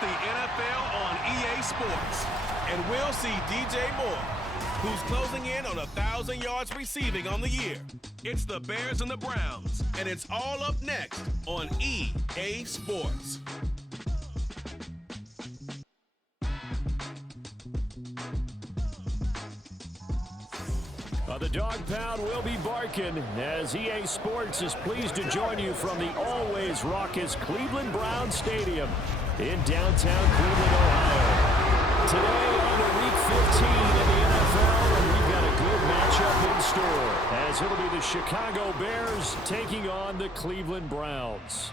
the NFL on EA Sports. And we'll see DJ Moore, who's closing in on 1,000 yards receiving on the year. It's the Bears and the Browns, and it's all up next on EA Sports. The dog pound will be barking as EA Sports is pleased to join you from the always raucous Cleveland Browns Stadium in downtown Cleveland, Ohio. Today on the Week 15 in the NFL, and we've got a good matchup in store as it'll be the Chicago Bears taking on the Cleveland Browns.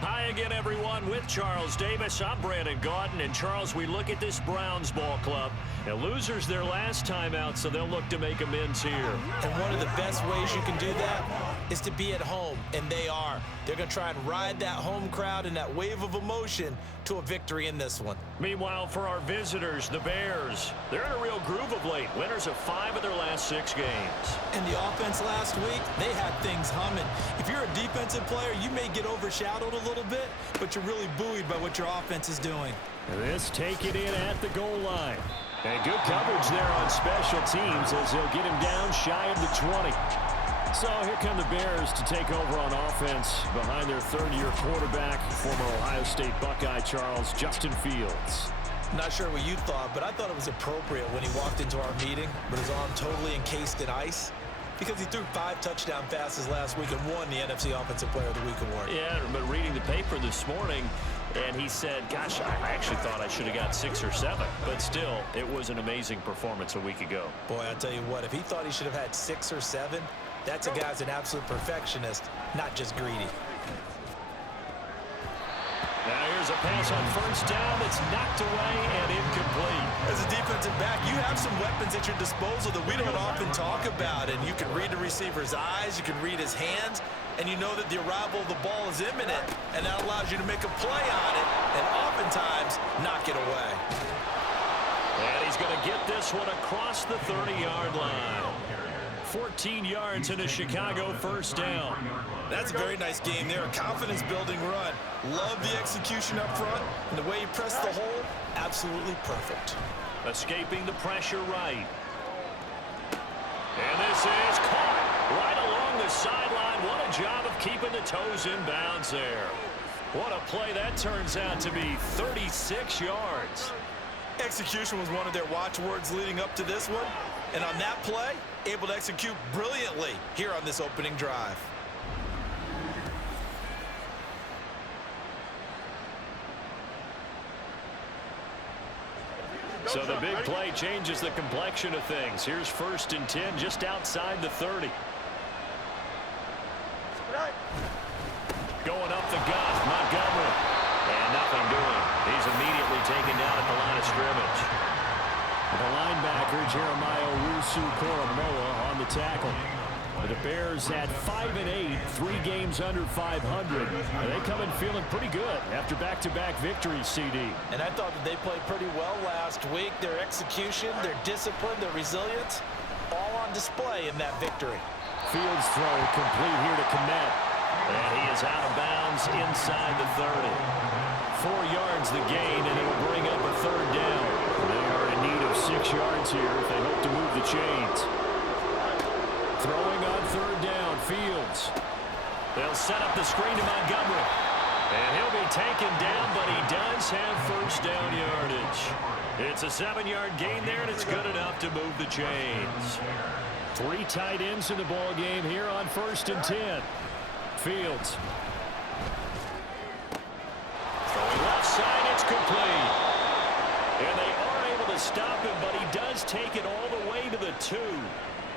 Hi again, everyone. With Charles Davis, I'm Brandon Gaudin. And, Charles, we look at this Browns ball club. Now, losers their last time out, so they'll look to make amends here. And one of the best ways you can do that is to be at home, and they are. They're going to try and ride that home crowd and that wave of emotion to a victory in this one. Meanwhile, for our visitors, the Bears, they're in a real groove of late. Winners of 5 of their last 6 games. And the offense last week, they had things humming. If you're a defensive player, you may get overshadowed a little bit, but you're really buoyed by what your offense is doing. And this taken in at the goal line. And good coverage there on special teams as they'll get him down shy of the 20. So here come the Bears to take over on offense behind their third-year quarterback, former Ohio State Buckeye Justin Fields. Not sure what you thought, but I thought it was appropriate when he walked into our meeting with his arm totally encased in ice, because he threw 5 touchdown passes last week and won the NFC Offensive Player of the Week award. Yeah, but reading the paper this morning, and he said, gosh, I actually thought I should have got 6 or 7. But still, it was an amazing performance a week ago. Boy, I tell you what, if he thought he should have had 6 or 7, that's a guy's an absolute perfectionist, not just greedy. Now here's a pass on first down that's knocked away and incomplete. As a defensive back, you have some weapons at your disposal that we don't often talk about. And you can read the receiver's eyes, you can read his hands, and you know that the arrival of the ball is imminent, and that allows you to make a play on it and oftentimes knock it away. And he's going to get this one across the 30-yard line. 14 yards in a Chicago first down. That's a very nice game there. A confidence-building run. Love the execution up front. And the way he pressed the hole, absolutely perfect. Escaping the pressure right. And this is caught right along the sideline. What a job of keeping the toes in bounds there. What a play that turns out to be. 36 yards. Execution was one of their watchwords leading up to this one. And on that play, able to execute brilliantly here on this opening drive. So the big play changes the complexion of things. Here's 1st and 10 just outside the 30. Going up the gut, Montgomery. And nothing doing. He's immediately taken down at the line of scrimmage. The linebacker, Jeremiah Owusu-Koramoah, on the tackle. The Bears at 5-8, 3 games under 500. And they come in feeling pretty good after back-to-back victories, CD. And I thought that they played pretty well last week. Their execution, their discipline, their resilience, all on display in that victory. Fields throw complete here to Kmet. And he is out of bounds inside the 30. 4 yards the gain, and it will bring up a 3rd down. They are in need of 6 yards here if they hope to move the chains. Throwing on 3rd down, Fields. They'll set up the screen to Montgomery. And he'll be taken down, but he does have first down yardage. It's a 7-yard gain there, and it's good enough to move the chains. 3 tight ends in the ball game here on 1st and 10. Fields. Throwing left side, it's complete. And they are able to stop him, but he does take it all the way to the 2.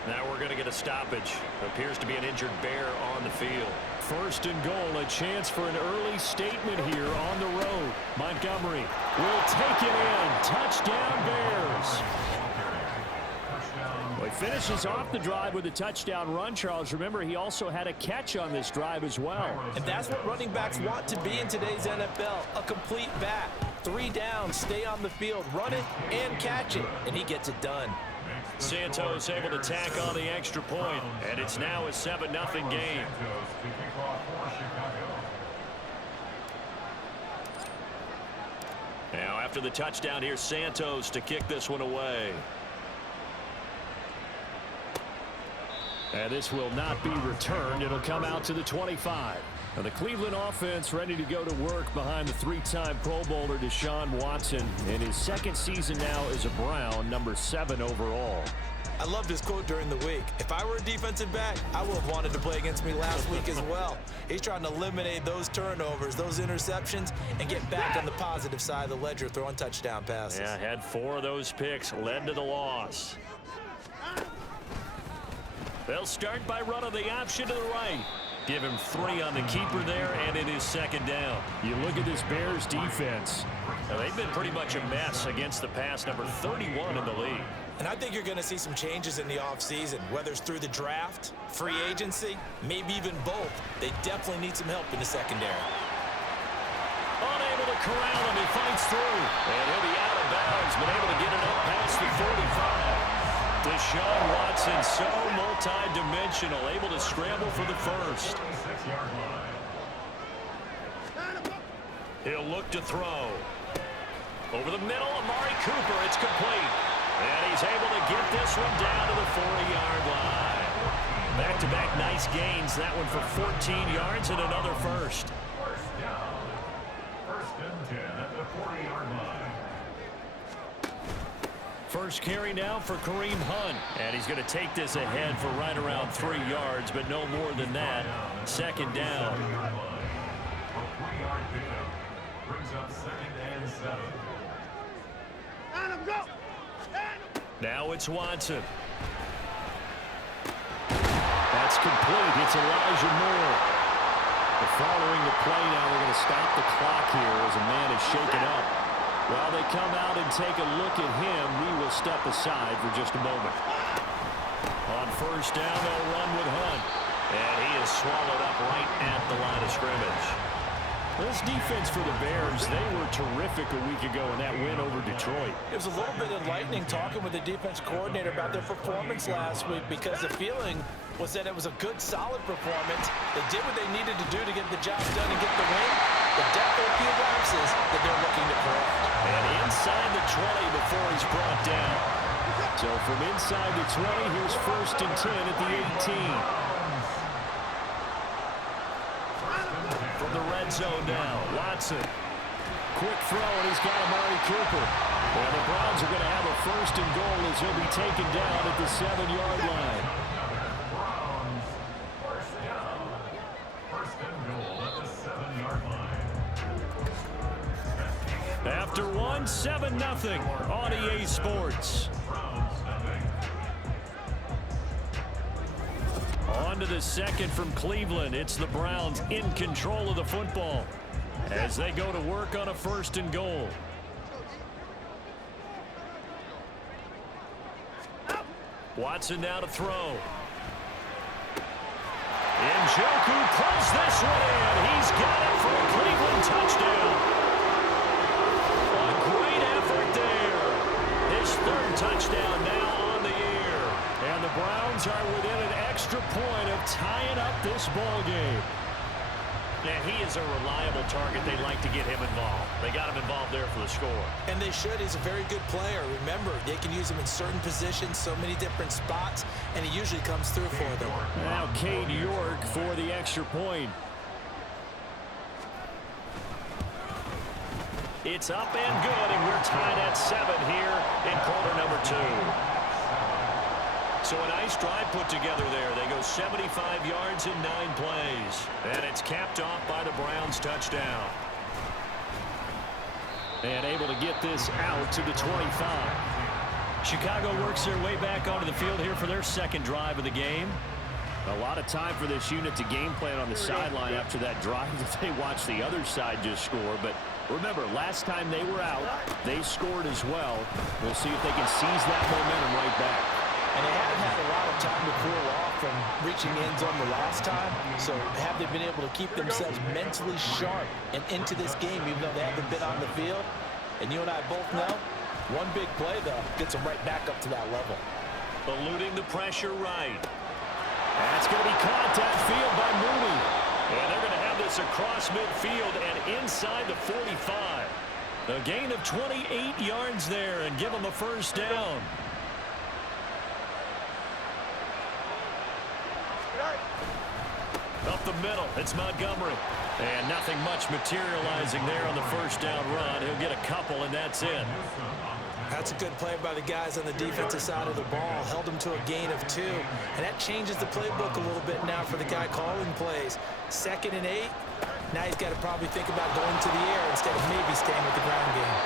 Now we're going to get a stoppage. Appears to be an injured Bear on the field. 1st and goal, a chance for an early statement here on the road. Montgomery will take it in. Touchdown, Bears. Well, he finishes off the drive with a touchdown run, Charles. Remember, he also had a catch on this drive as well. And that's what running backs want to be in today's NFL, a complete back. 3 downs, stay on the field, run it and catch it, and he gets it done. Santos able to tack on the extra point, and it's now a 7-0 game. Now after the touchdown, here's Santos to kick this one away. And this will not be returned. It'll come out to the 25. Now the Cleveland offense ready to go to work behind the three-time Pro Bowler Deshaun Watson in his second season now as a Brown, number 7 overall. I loved his quote during the week. If I were a defensive back, I would have wanted to play against me last week as well. He's trying to eliminate those turnovers, those interceptions, and get back on the positive side of the ledger, throwing touchdown passes. Yeah, had 4 of those picks, led to the loss. They'll start by running the option to the right. Give him 3 on the keeper there, and it is second down. You look at this Bears defense. Now, they've been pretty much a mess against the pass, number 31 in the league. And I think you're going to see some changes in the offseason, whether it's through the draft, free agency, maybe even both. They definitely need some help in the secondary. Unable to corral him, he fights through. And he'll be out of bounds, but able to get it up past the 45. Deshaun Watson, so multi-dimensional, able to scramble for the first. He'll look to throw. Over the middle, Amari Cooper, it's complete. And he's able to get this one down to the 40-yard line. Back-to-back nice gains, that one for 14 yards and another first. First down. First and 10 at the 40-yard line. First carry now for Kareem Hunt. And he's going to take this ahead for right around 3 yards, but no more than that. Second down. A 3-yard pickup brings up 2nd and 7. Now it's Watson. That's complete. It's Elijah Moore. Following the play now, they're going to stop the clock here as a man is shaken up. While they come out and take a look at him, we will step aside for just a moment. On first down, they'll run with Hunt. And he is swallowed up right at the line of scrimmage. This defense for the Bears, they were terrific a week ago in that win over Detroit. It was a little bit enlightening talking with the defense coordinator about their performance last week because the feeling was that it was a good, solid performance. They did what they needed to do to get the job done and get the win. But definitely a few lapses that they're looking to correct. And inside the 20 before he's brought down. So from inside the 20, here's first and 10 at the 18. From the red zone now, Watson. Quick throw, and he's got Amari Cooper. Well, the Browns are going to have a first and goal as he'll be taken down at the 7-yard line. Browns, first down. First and goal at the 7-yard line. After 7-0 on EA Sports. On to the second from Cleveland. It's the Browns in control of the football as they go to work on a first and goal. Watson now to throw. Njoku pulls this one in. He's got it for a Cleveland touchdown. A great effort there. His 3rd touchdown now on the year. And the Browns are within an extra point of tying up this ball game. And he is a reliable target. They like to get him involved. They got him involved there for the score. And they should. He's a very good player. Remember, they can use him in certain positions, so many different spots, and he usually comes through for them. Now Cade York for the extra point. It's up and good, and we're tied at 7 here in quarter number 2. So a nice drive put together there. They go 75 yards in 9 plays. And it's capped off by the Browns touchdown. And able to get this out to the 25. Chicago works their way back onto the field here for their second drive of the game. A lot of time for this unit to game plan on the sideline after that drive that they watched the other side just score. But remember, last time they were out, they scored as well. We'll see if they can seize that momentum right back. And they haven't had a lot of time to cool off from reaching the end zone the last time. So have they been able to keep themselves mentally sharp and into this game, even though they haven't been on the field? And you and I both know, one big play, though, gets them right back up to that level. Eluding the pressure right. That's going to be caught downfield by Mooney. And they're going to have this across midfield and inside the 45. A gain of 28 yards there and give them a first down. Up the middle, it's Montgomery. And nothing much materializing there on the first down run. He'll get a couple, and that's it. That's a good play by the guys on the defensive side of the ball. Held them to a gain of 2. And that changes the playbook a little bit now for the guy calling plays. 2nd and 8. Now he's got to probably think about going to the air instead of maybe staying with the ground game.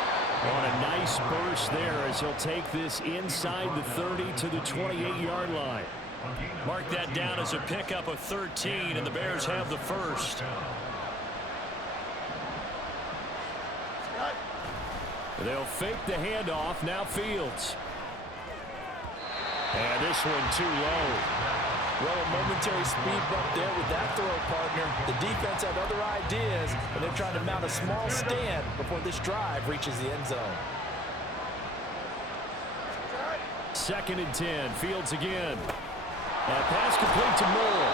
On a nice burst there as he'll take this inside the 30 to the 28-yard line. Mark that down as a pickup of 13, and the Bears have the first. They'll fake the handoff. Now Fields. And this one too low. Well, a momentary speed bump there with that throw, partner. The defense had other ideas, and they're trying to mount a small stand before this drive reaches the end zone. 2nd and 10. Fields again. And pass complete to Moore.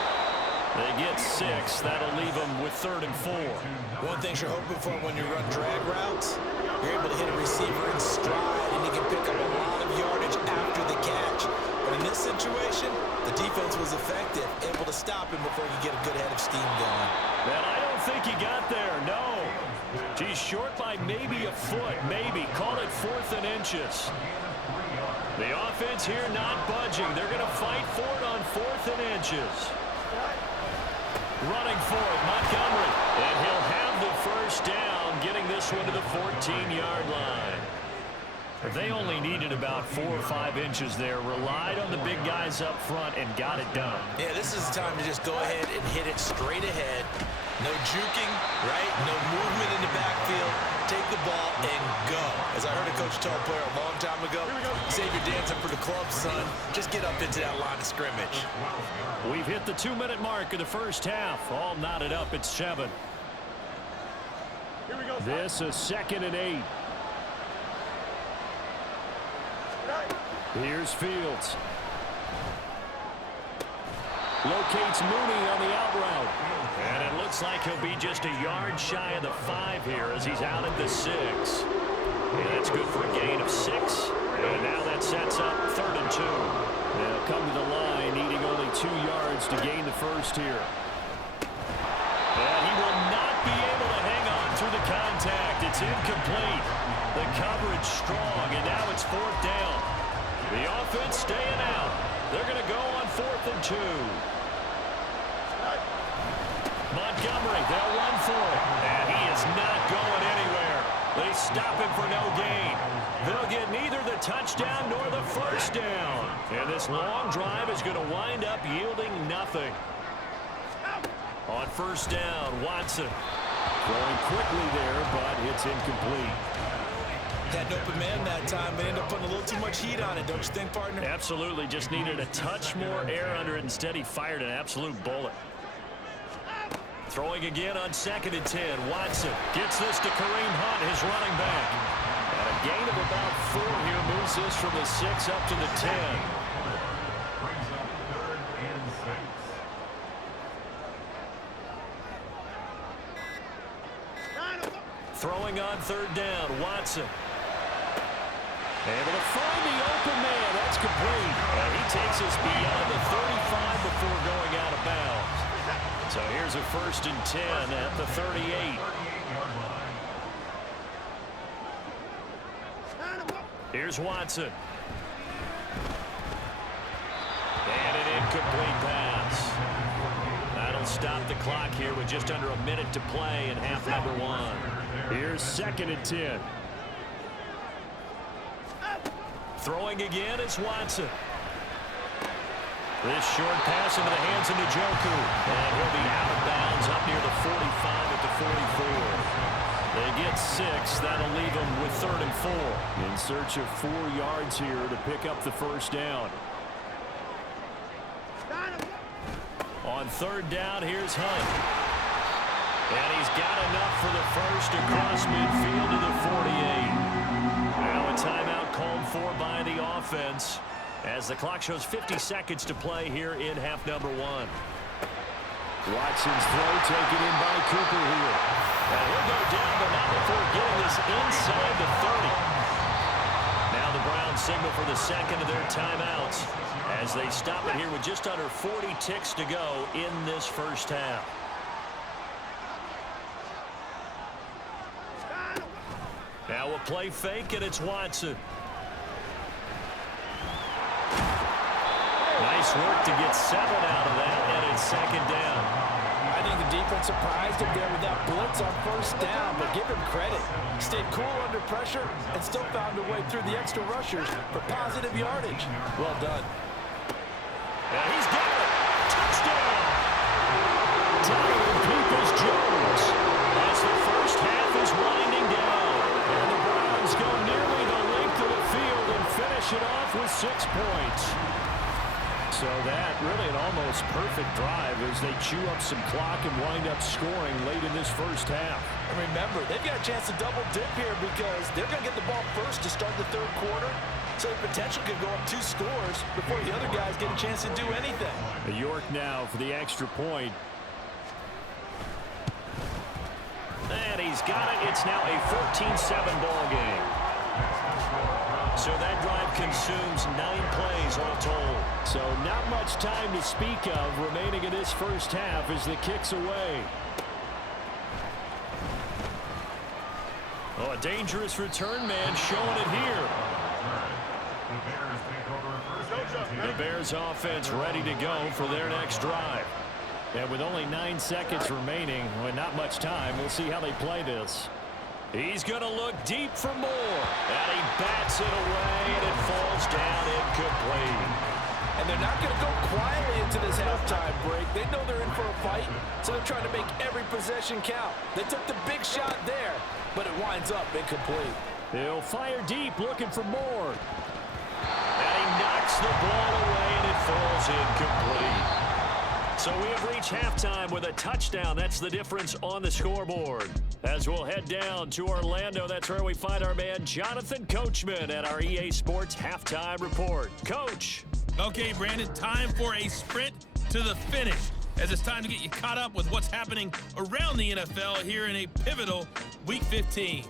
They get 6. That'll leave them with 3rd and 4. One thing you're hoping for when you run drag routes, you're able to hit a receiver in stride, and he can pick up a lot of yardage after the catch. But in this situation, the defense was effective, able to stop him before he could get a good head of steam going. And I don't think he got there, no. He's short by maybe a foot, maybe. Call it 4th and inches. The offense here not budging. They're going to fight for it on 4th and inches. Running for it, Montgomery. And he'll have the first down, getting this one to the 14-yard line. They only needed about 4 or 5 inches there. Relied on the big guys up front and got it done. Yeah, this is the time to just go ahead and hit it straight ahead. No juking, right? No movement in the backfield. Take the ball and go. As I heard a coach tell a player a long time ago, save your dancing for the club, son. Just get up into that line of scrimmage. We've hit the 2-minute mark of the first half. All knotted up at 7. This is 2nd and 8. Here's Fields. Locates Mooney on the out route. And it looks like he'll be just a yard shy of the 5 here as he's out at the 6. And that's good for a gain of 6. And now that sets up 3rd and 2. They'll come to the line, needing only 2 yards to gain the first here. And he will not be able to hang on through the contact. It's incomplete. The coverage strong, and now it's 4th down. The offense staying out. They're going to go on 4th and 2. Montgomery, they'll run for it. And he is not going anywhere. They stop him for no gain. They'll get neither the touchdown nor the first down. And this long drive is going to wind up yielding nothing. On 1st down, Watson. Going quickly there, but it's incomplete. Had an open man that time, but ended up putting a little too much heat on it, don't you think, partner? Absolutely. Just needed a touch more air under it. Instead, he fired an absolute bullet. Throwing again on 2nd and 10. Watson gets this to Kareem Hunt, his running back. And a gain of about 4 here moves this from the 6 up to the 10. Brings up 3rd and 6. Throwing on 3rd down, Watson. Able to find the open man. That's complete. And he takes us beyond the 35 before going out of bounds. So here's a 1st and 10 at the 38. Here's Watson. And an incomplete pass. That'll stop the clock here with just under a minute to play in half number 1. Here's 2nd and 10. Throwing again is Watson. This short pass into the hands of Njoku. And he'll be out of bounds up near the 45 at the 44. They get 6. That'll leave them with 3rd and 4. In search of 4 yards here to pick up the first down. On 3rd down, here's Hunt. And he's got enough for the first across midfield to the 48. Now a timeout called for by the offense as the clock shows 50 seconds to play here in half number 1. Watson's throw taken in by Cooper here. And he'll go down, but not before getting this inside the 30. Now the Browns signal for the second of their timeouts as they stop it here with just under 40 ticks to go in this first half. Now a play fake, and it's Watson. Nice work to get 7 out of that, and it's second down. I think the defense surprised him there with that blitz on first down, but give him credit. Stayed cool under pressure and still found a way through the extra rushers for positive yardage. Well done. And he's got it. Touchdown. Tyler Peoples-Jones as the first half is winding down. And the Browns go nearly the length of the field and finish it off with 6 points. So that really an almost perfect drive as they chew up some clock and wind up scoring late in this first half. And remember, they've got a chance to double dip here because they're going to get the ball first to start the third quarter. So the potential could go up 2 scores before the other guys get a chance to do anything. York now for the extra point. And he's got it. It's now a 14-7 ball game. So that drive consumes 9 plays all told. So not much time to speak of remaining in this first half as the kick's away. Oh, a dangerous return man showing it here. The Bears offense ready to go for their next drive. And with only 9 seconds remaining, with not much time, we'll see how they play this. He's going to look deep for more. And he bats it away, and it falls down incomplete. And they're not going to go quietly into this halftime break. They know they're in for a fight, so they're trying to make every possession count. They took the big shot there, but it winds up incomplete. They'll fire deep, looking for more. And he knocks the ball away, and it falls incomplete. So we have reached halftime with a touchdown. That's the difference on the scoreboard. As we'll head down to Orlando, that's where we find our man Jonathan Coachman at our EA Sports Halftime Report. Coach. Okay, Brandon, time for a sprint to the finish, as it's time to get you caught up with what's happening around the NFL here in a pivotal Week 15.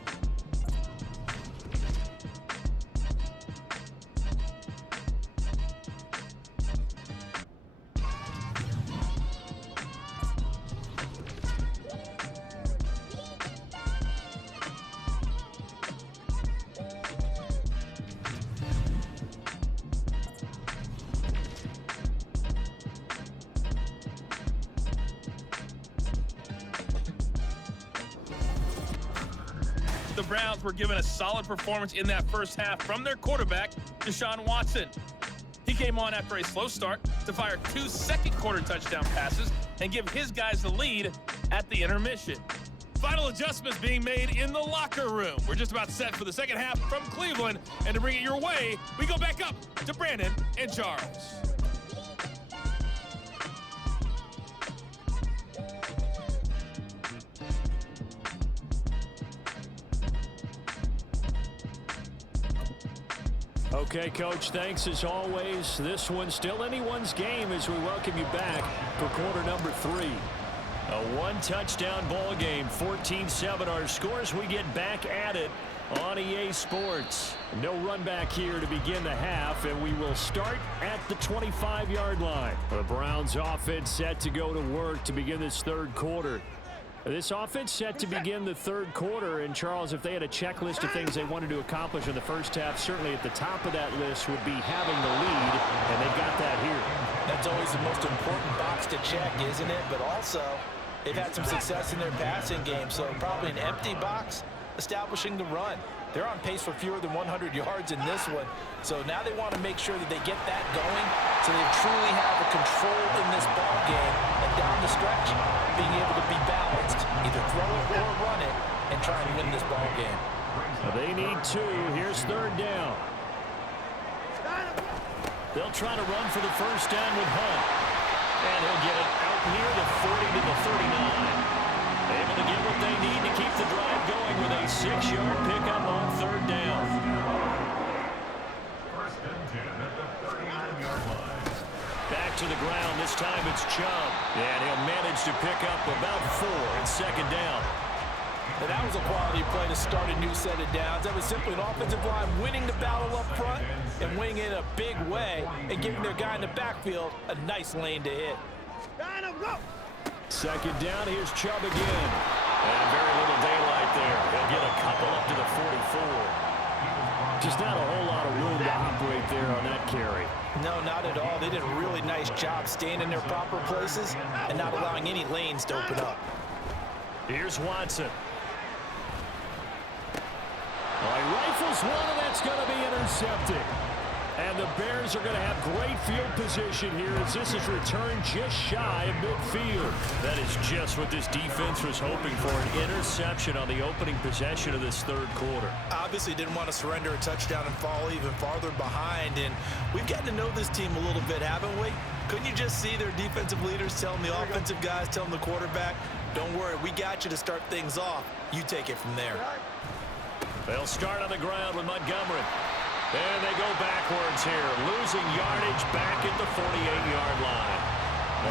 The Browns were given a solid performance in that first half from their quarterback, Deshaun Watson. He came on after a slow start to fire 2 second-quarter touchdown passes and give his guys the lead at the intermission. Final adjustments being made in the locker room. We're just about set for the second half from Cleveland, and to bring it your way, we go back up to Brandon and Charles. Okay, Coach, thanks as always. This one's still anyone's game as we welcome you back for quarter number 3. A 1-touchdown ball game, 14-7 our scores. We get back at it on EA Sports. No run back here to begin the half, and we will start at the 25-yard line. The Browns offense set to go to work to begin this third quarter. This offense set to begin the third quarter, and Charles, if they had a checklist of things they wanted to accomplish in the first half, certainly at the top of that list would be having the lead, and they've got that here. That's always the most important box to check, isn't it? But also, they've had some success in their passing game, so probably an empty box establishing the run. They're on pace for fewer than 100 yards in this one, so now they want to make sure that they get that going so they truly have a control in this ball game, and down the stretch, being able to be balanced, either throw it or run it, and try and win this ball game. They need 2. Here's third down. They'll try to run for the first down with Hunt. And he'll get it out near the 40 to the 39. Able to get what they need to keep the drive going with a 6-yard pickup on third down. First and 10 at the 39-yard line. Back to the ground. This time it's Chubb. And he'll manage to pick up about 4 at second down. And that was a quality play to start a new set of downs. That was simply an offensive line winning the battle up front and winning in a big way and giving their guy in the backfield a nice lane to hit. Second down, here's Chubb again. And very little daylight there. He'll get a couple up to the 44. Just not a whole lot of room to operate there on that carry. No, not at all. They did a really nice job staying in their proper places and not allowing any lanes to open up. Here's Watson. Well, he rifles one, and that's going to be intercepted. And the Bears are going to have great field position here as this is returned just shy of midfield. That is just what this defense was hoping for, an interception on the opening possession of this third quarter. Obviously didn't want to surrender a touchdown and fall even farther behind. And we've gotten to know this team a little bit, haven't we? Couldn't you just see their defensive leaders telling the offensive guys, telling the quarterback, don't worry, we got you to start things off. You take it from there. They'll start on the ground with Montgomery. And they go backwards here, losing yardage back at the 48-yard line.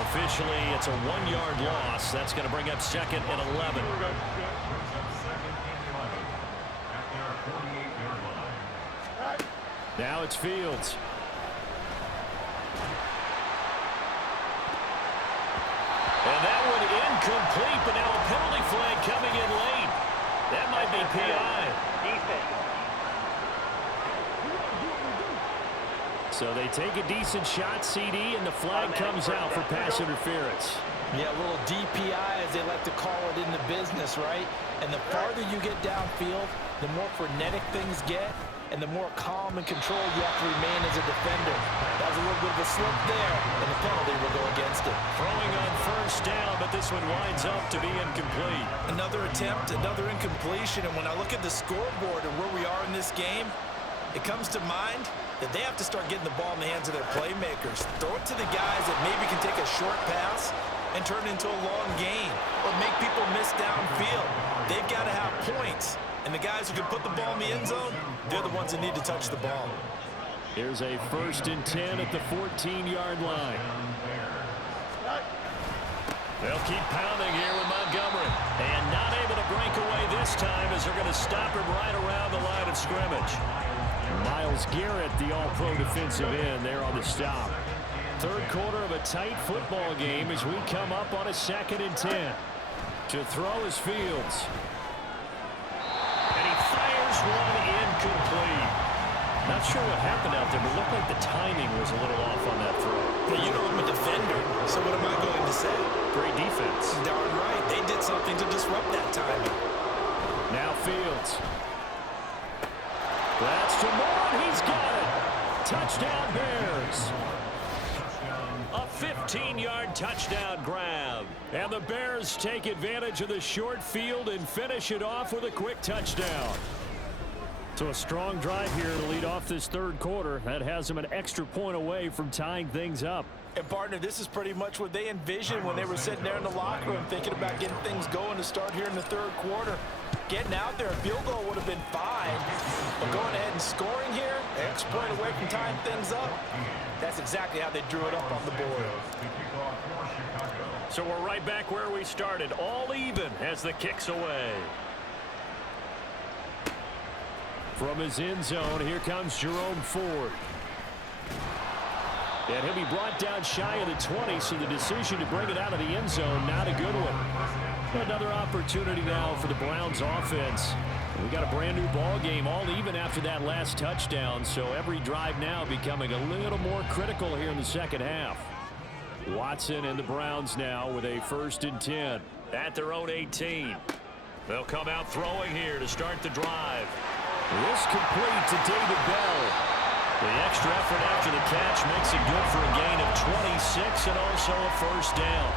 Officially, it's a 1-yard loss. That's going to bring up second and 11. Now it's Fields. And that one incomplete, but now a penalty flag coming in late. That might be PI. Defense. So they take a decent shot, CD, and the flag comes out for pass interference. Yeah, a little DPI, as they like to call it in the business, right? And the farther you get downfield, the more frenetic things get, and the more calm and controlled you have to remain as a defender. That was a little bit of a slip there, and the penalty will go against it. Throwing on first down, but this one winds up to be incomplete. Another attempt, another incompletion, and when I look at the scoreboard and where we are in this game, it comes to mind that they have to start getting the ball in the hands of their playmakers. Throw it to the guys that maybe can take a short pass and turn it into a long gain or make people miss downfield. They've got to have points. And the guys who can put the ball in the end zone, they're the ones that need to touch the ball. Here's a 1st and 10 at the 14-yard line. They'll keep pounding here with Montgomery. And not able to break away this time as they're going to stop him right around the line of scrimmage. Miles Garrett, the all-pro defensive end, there on the stop. Third quarter of a tight football game as we come up on a 2nd and 10. To throw is Fields. And he fires one incomplete. Not sure what happened out there, but it looked like the timing was a little off on that throw. Hey, you know I'm a defender, so what am I going to say? Great defense. Darn right. They did something to disrupt that timing. Now Fields. That's to Moore, and he's got it. Touchdown Bears. A 15-yard touchdown grab. And the Bears take advantage of the short field and finish it off with a quick touchdown. So a strong drive here to lead off this third quarter. That has them an extra point away from tying things up. And, partner, this is pretty much what they envisioned when they were sitting there in the locker room thinking about getting things going to start here in the third quarter. Getting out there, a field goal would have been fine. But going ahead and scoring here, an extra point away from tying things up, that's exactly how they drew it up on the board. So we're right back where we started, all even as the kick's away. From his end zone, here comes Jerome Ford. And he'll be brought down shy of the 20, so the decision to bring it out of the end zone, not a good one. Another opportunity now for the Browns offense. We got a brand new ball game, all even after that last touchdown, so every drive now becoming a little more critical here in the second half. Watson and the Browns now with a 1st and 10. At their own 18. They'll come out throwing here to start the drive. This complete to David Bell. The extra effort after the catch makes it good for a gain of 26 and also a 1st down.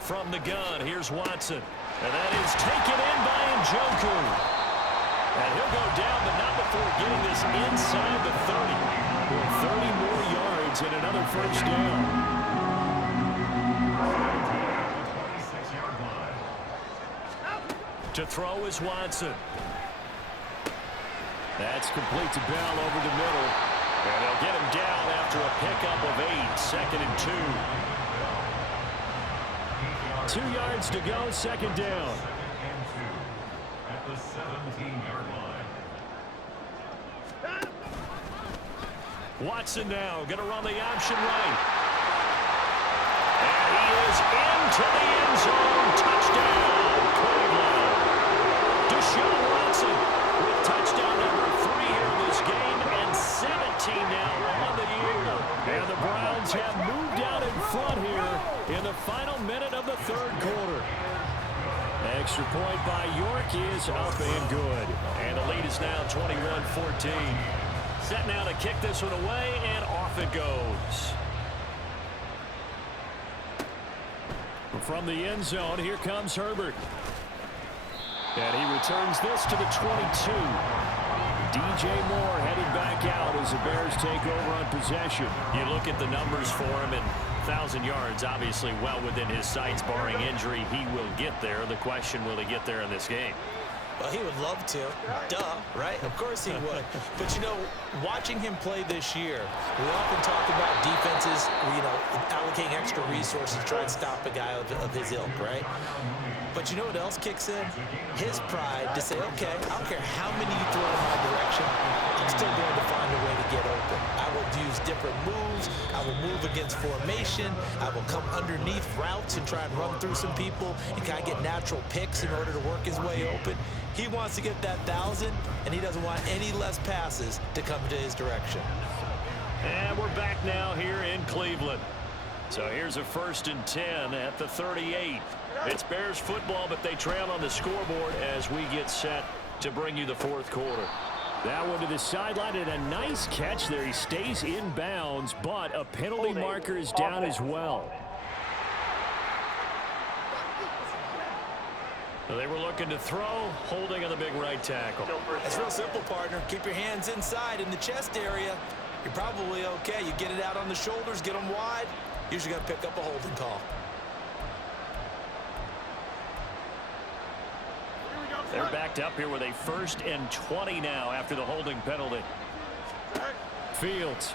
From the gun, here's Watson. And that is taken in by Njoku. And he'll go down, but not before getting this inside the 30. With 30 more yards and another 1st down. To throw is Watson. That's complete to Bell over the middle. And they'll get him down after a pickup of 8, 2nd and 2. 2 yards to go, second down. And 2 at the 17-yard line. Watson now going to run the option right. And he is into the end zone. Touchdown, Cleveland. Deshaun Watson with touchdown number 3 here in this game, and 17 now on the year. And the Browns have moved out in front here in the final minute of the third quarter. Extra point by York is up and good. And the lead is now 21-14. Set now to kick this one away, and off it goes. From the end zone, here comes Herbert. And he returns this to the 22. DJ Moore headed back out as the Bears take over on possession. You look at the numbers for him, and 1,000 yards, obviously well within his sights, barring injury. He will get there. The question, will he get there in this game? Well, he would love to. Duh, right? Of course he would. But, you know, watching him play this year, we often talk about defenses, you know, allocating extra resources to try and stop a guy of his ilk, right? But you know what else kicks in? His pride to say, okay, I don't care how many you throw in my direction, I'm still going to find a way to get open. I will use different moves. I will move against formation. I will come underneath routes and try and run through some people and kind of get natural picks in order to work his way open. He wants to get that 1,000, and he doesn't want any less passes to come to his direction. And we're back now here in Cleveland. So here's a 1st and 10 at the 38. It's Bears football, but they trail on the scoreboard as we get set to bring you the fourth quarter. That one to the sideline, and a nice catch there. He stays in bounds, but a penalty marker is down as well. They were looking to throw, holding on the big right tackle. It's real simple, partner. Keep your hands inside in the chest area. You're probably okay. You get it out on the shoulders, get them wide. Usually going to pick up a holding call. They're backed up here with a 1st and 20 now after the holding penalty. Fields.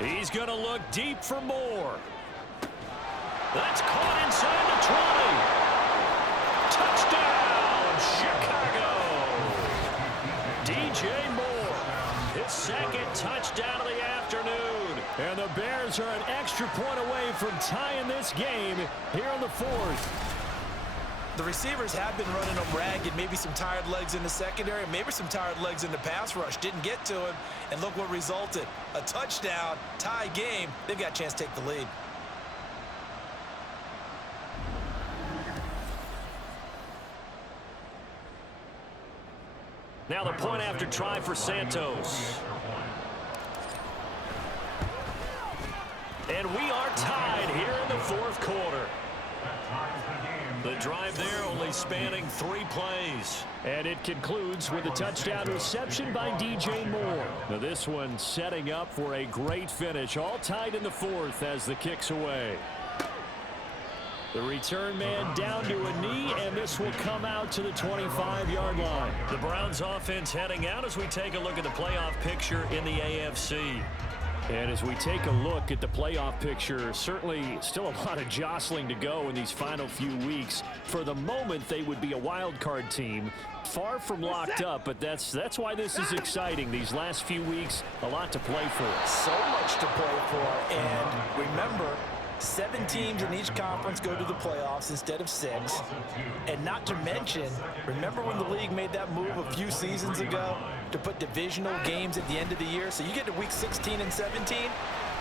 He's going to look deep for Moore. That's caught inside the 20. Touchdown, Chicago. DJ Moore, his 2nd touchdown of the afternoon. And the Bears are an extra point away from tying this game here in the 4th. The receivers have been running them ragged. Maybe some tired legs in the secondary, maybe some tired legs in the pass rush. Didn't get to him, and look what resulted. A touchdown, tie game. They've got a chance to take the lead. Now the point after try for Santos. And we are tied here in the 4th quarter. The drive there only spanning 3 plays. And it concludes with a touchdown reception by DJ Moore. Now this one setting up for a great finish. All tied in the 4th as the kick's away. The return man down to a knee, and this will come out to the 25-yard line. The Browns offense heading out as we take a look at the playoff picture in the AFC. And as we take a look at the playoff picture, certainly still a lot of jostling to go in these final few weeks. For the moment, they would be a wild card team, far from locked up, but that's why this is exciting. These last few weeks, a lot to play for. So much to play for, and remember, 7 teams in each conference go to the playoffs instead of 6. And not to mention, remember when the league made that move a few seasons ago to put divisional games at the end of the year? So you get to week 16 and 17,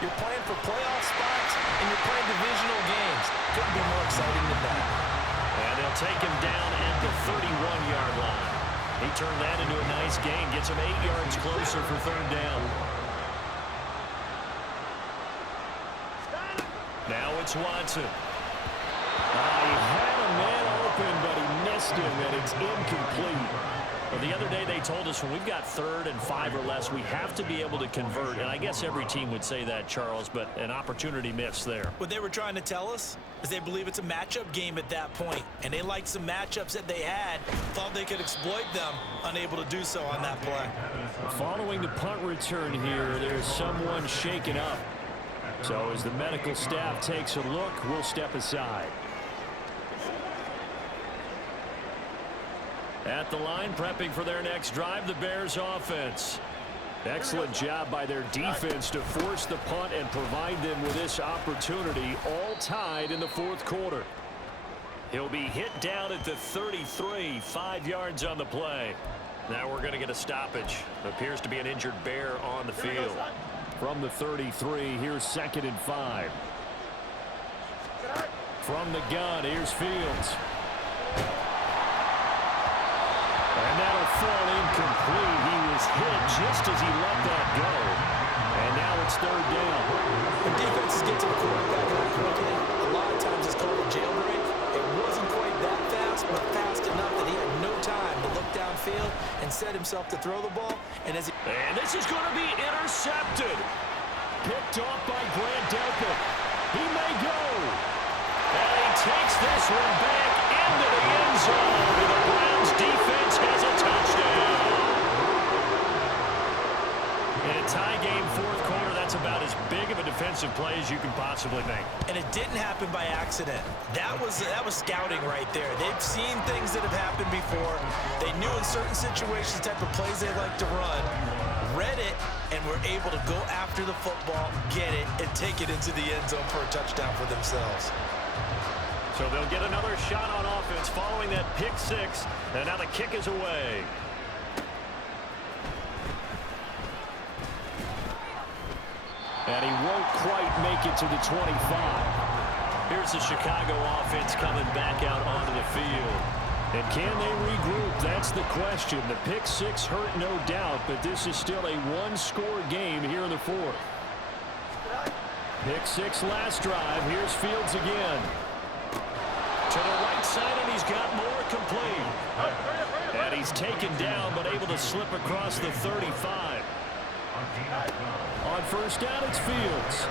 you're playing for playoff spots, and you're playing divisional games. Couldn't be more exciting than that. And they'll take him down at the 31-yard line. He turned that into a nice gain, gets him 8 yards closer for 3rd down. Now it's Watson. He had a man open, but he missed him, and it's incomplete. Well, the other day they told us when we've got 3rd and 5 or less, we have to be able to convert. And I guess every team would say that, Charles, but an opportunity missed there. What they were trying to tell us is they believe it's a matchup game at that point. And they liked some matchups that they had, thought they could exploit them, unable to do so on that play. Following the punt return here, there's someone shaken up. So as the medical staff takes a look, we'll step aside. At the line, prepping for their next drive, the Bears offense. Excellent job by their defense to force the punt and provide them with this opportunity, all tied in the fourth quarter. He'll be hit down at the 33, 5 yards on the play. Now we're going to get a stoppage. Appears to be an injured Bear on the field. From the 33, here's 2nd and 5. From the gun, here's Fields. And that'll fall incomplete. He was hit just as he let that go. And now it's 3rd down. When defenses get to the quarterback that quickly, a lot of times it's called a jailbreak. It wasn't quite that fast, but fast enough that he had no time to look downfield and set himself to throw the ball. And this is going to be intercepted. Picked off by Grant Delpit. He may go. And he takes this one back into the end zone. The Browns defense has a touchdown. In a tie game, fourth quarter, that's about as big of a defensive play as you can possibly make. And it didn't happen by accident. That was scouting right there. They've seen things that have happened before. They knew in certain situations the type of plays they like to run, read it, and were able to go after the football, get it, and take it into the end zone for a touchdown for themselves. So they'll get another shot on offense following that pick six, and now the kick is away. And he won't quite make it to the 25. Here's the Chicago offense coming back out onto the field. And can they regroup? That's the question. The pick six hurt, no doubt, but this is still a one-score game here in the fourth. Pick six last drive. Here's Fields again. To the right side, and he's got more complete. And he's taken down, but able to slip across the 35. On first down, it's Fields.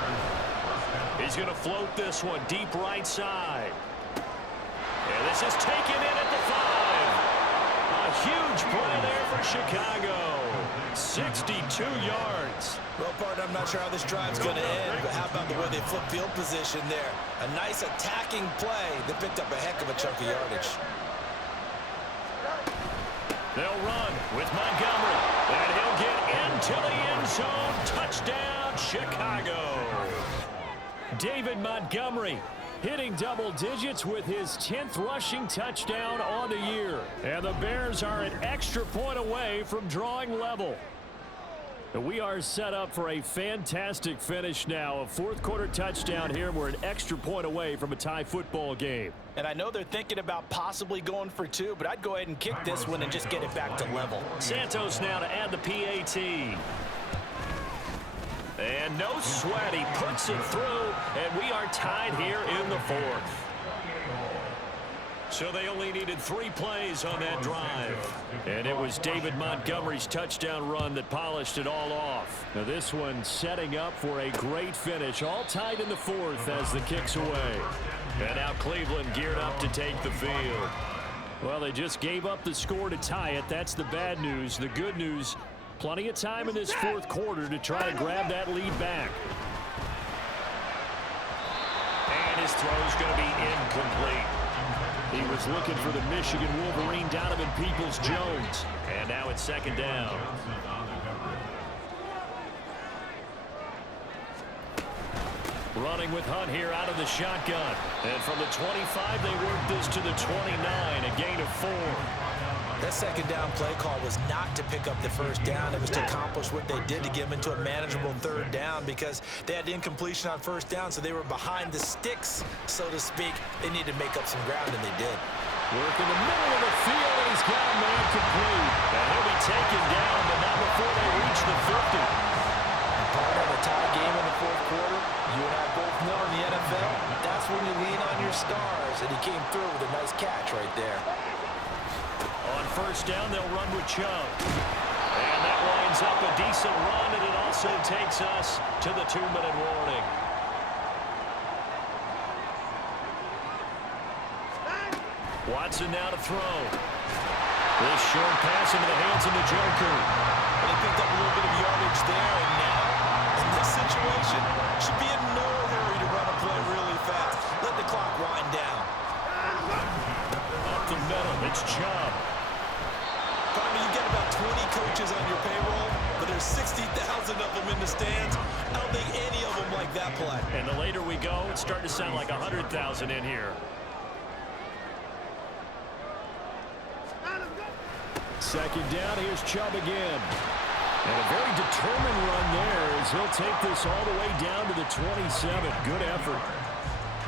He's going to float this one deep right side. And this is taken in at the 5. A huge play there for Chicago. 62 yards. Well, partner, I'm not sure how this drive's going to end, but how about the way they flip field position there? A nice attacking play that picked up a heck of a chunk of yardage. They'll run with Montgomery, and he'll get into the end zone. Touchdown, Chicago. David Montgomery hitting double digits with his 10th rushing touchdown on the year. And the Bears are an extra point away from drawing level. We are set up for a fantastic finish now. A fourth quarter touchdown here. We're an extra point away from a tie football game. And I know they're thinking about possibly going for 2, but I'd go ahead and kick this one and just get it back to level. Santos now to add the PAT. And no sweat. He puts it through, and we are tied here in the fourth. So they only needed 3 plays on that drive. And it was David Montgomery's touchdown run that polished it all off. Now this one setting up for a great finish. All tied in the fourth as the kick's away. And now Cleveland geared up to take the field. Well, they just gave up the score to tie it. That's the bad news. The good news, plenty of time in this fourth quarter to try to grab that lead back. And his throw's going to be incomplete. He was looking for the Michigan Wolverine, Donovan Peoples-Jones. And now it's 2nd down. Running with Hunt here out of the shotgun. And from the 25, they work this to the 29, a gain of 4. That 2nd down play call was not to pick up the first down. It was to accomplish what they did to get them into a manageable 3rd down because they had incompletion on 1st down, so they were behind the sticks, so to speak. They needed to make up some ground, and they did. Work in the middle of the field, and he's got a man complete. And he'll be taken down, but not before they reach the 50. Part of a tie game in the fourth quarter, you and I both know in the NFL, that's when you lean on your stars, and he came through with a nice catch right there. On 1st down, they'll run with Chubb. And that winds up a decent run, and it also takes us to the 2-minute warning. Watson now to throw. This short pass into the hands of the Joker. They picked up a little bit of yardage there, and now, in this situation, should be in no stands, I don't think any of them like that play. And the later we go, it's starting to sound like 100,000 in here. Second down, here's Chubb again. And a very determined run there as he'll take this all the way down to the 27. Good effort.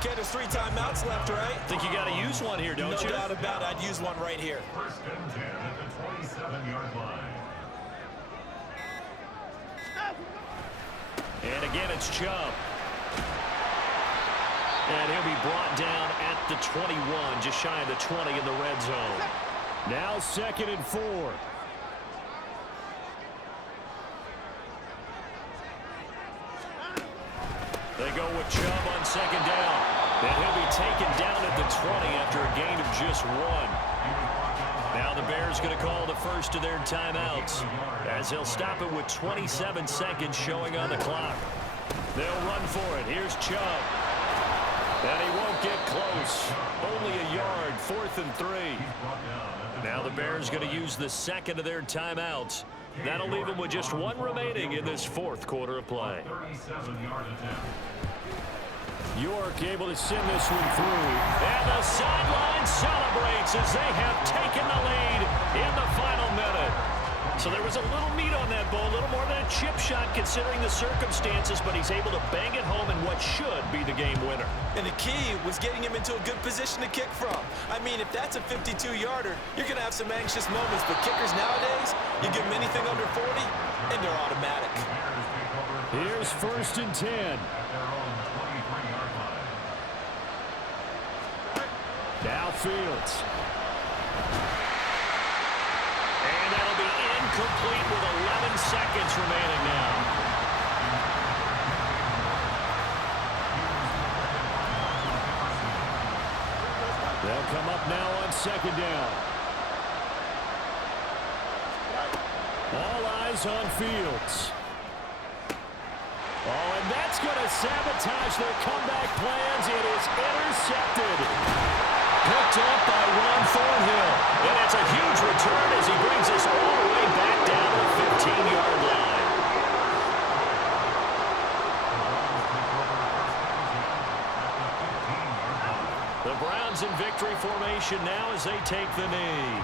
Ken, there's 3 timeouts left, right? Think you got to use one here, don't you? No doubt about it. I'd use one right here. First and 10 at the 27-yard line. And again, it's Chubb. And he'll be brought down at the 21, just shy of the 20 in the red zone. Now 2nd and 4. They go with Chubb on 2nd down. And he'll be taken down at the 20 after a gain of just 1. Now the Bears going to call the first of their timeouts as he'll stop it with 27 seconds showing on the clock. They'll run for it. Here's Chubb. And he won't get close. Only a yard, 4th and 3. Now the Bears going to use the second of their timeouts. That'll leave them with just 1 remaining in this 4th quarter of play. 37-yard attempt. York able to send this one through. And the sideline celebrates as they have taken the lead in the final minute. So there was a little meat on that ball, a little more than a chip shot considering the circumstances, but he's able to bang it home in what should be the game winner. And the key was getting him into a good position to kick from. I mean, if that's a 52-yarder, you're going to have some anxious moments, but kickers nowadays, you give them anything under 40, and they're automatic. Here's 1st and 10. At their own 23-yard line. Now Fields. And that'll be incomplete with 11 seconds remaining now. They'll come up now on 2nd down. All eyes on Fields. Oh, and that's going to sabotage their comeback plans. It is intercepted. Picked up by Ron Thornhill. And it's a huge return as he brings us all the way back down to the 15-yard line. The Browns in victory formation now as they take the knee.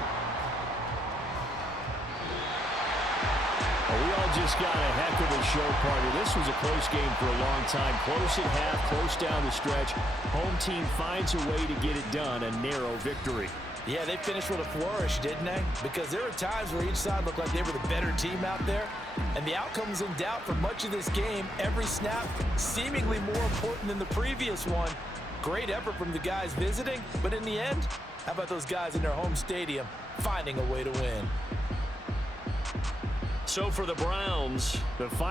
We all just got a heck of a show party. This was a close game for a long time. Close at half, close down the stretch. Home team finds a way to get it done. A narrow victory. Yeah, they finished with a flourish, didn't they? Because there were times where each side looked like they were the better team out there. And the outcome was in doubt for much of this game. Every snap seemingly more important than the previous one. Great effort from the guys visiting. But in the end, how about those guys in their home stadium finding a way to win? So for the Browns, The final